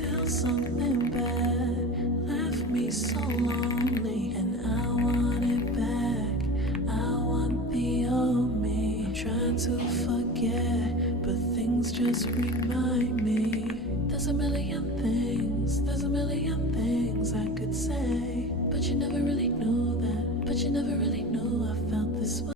till something bad left me so lonely, and I want it back. I want the old me. I'm trying to forget, but things just remind me. There's a million things I could say, but you never really knew that. But you never really knew I felt this way.